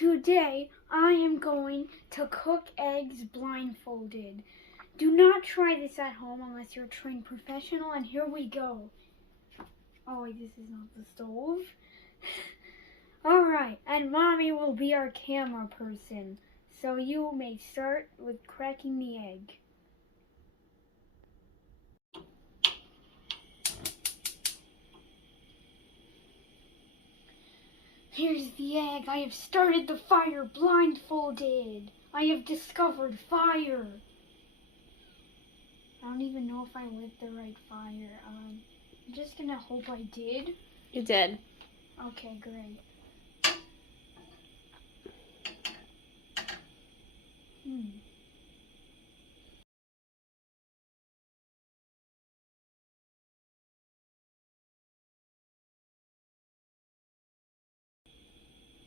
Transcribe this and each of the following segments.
Today, I am going to cook eggs blindfolded. Do not try this at home unless you're a trained professional, and here we go. Oh, wait, this is not the stove. Alright, and Mommy will be our camera person, so you may start with cracking the egg. Here's the egg. I have started the fire blindfolded. I have discovered fire. I don't even know if I lit the right fire. I'm just gonna hope I did. You did. Okay, great.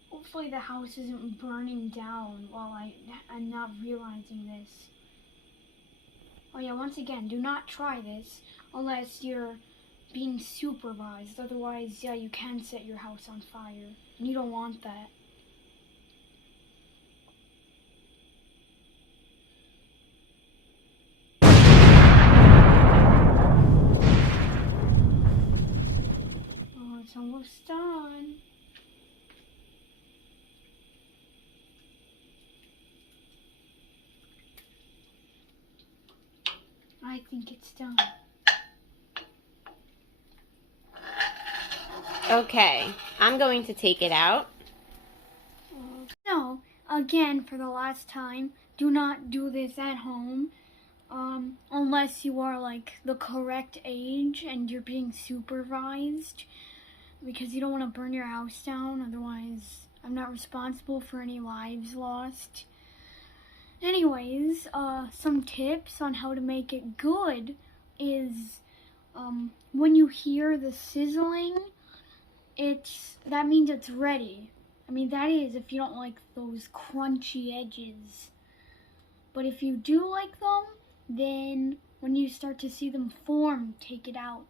Hopefully the house isn't burning down while I'm not realizing this. Oh yeah, once again, do not try this unless you're being supervised. Otherwise, yeah, you can set your house on fire. And you don't want that. Oh, it's almost done. I think it's done. Okay, I'm going to take it out. So, again, for the last time, do not do this at home. Unless you are like the correct age and you're being supervised, because you don't want to burn your house down. Otherwise, I'm not responsible for any lives lost. Anyways, some tips on how to make it good is when you hear the sizzling, that means it's ready. I mean, that is if you don't like those crunchy edges. But if you do like them, then when you start to see them form, take it out.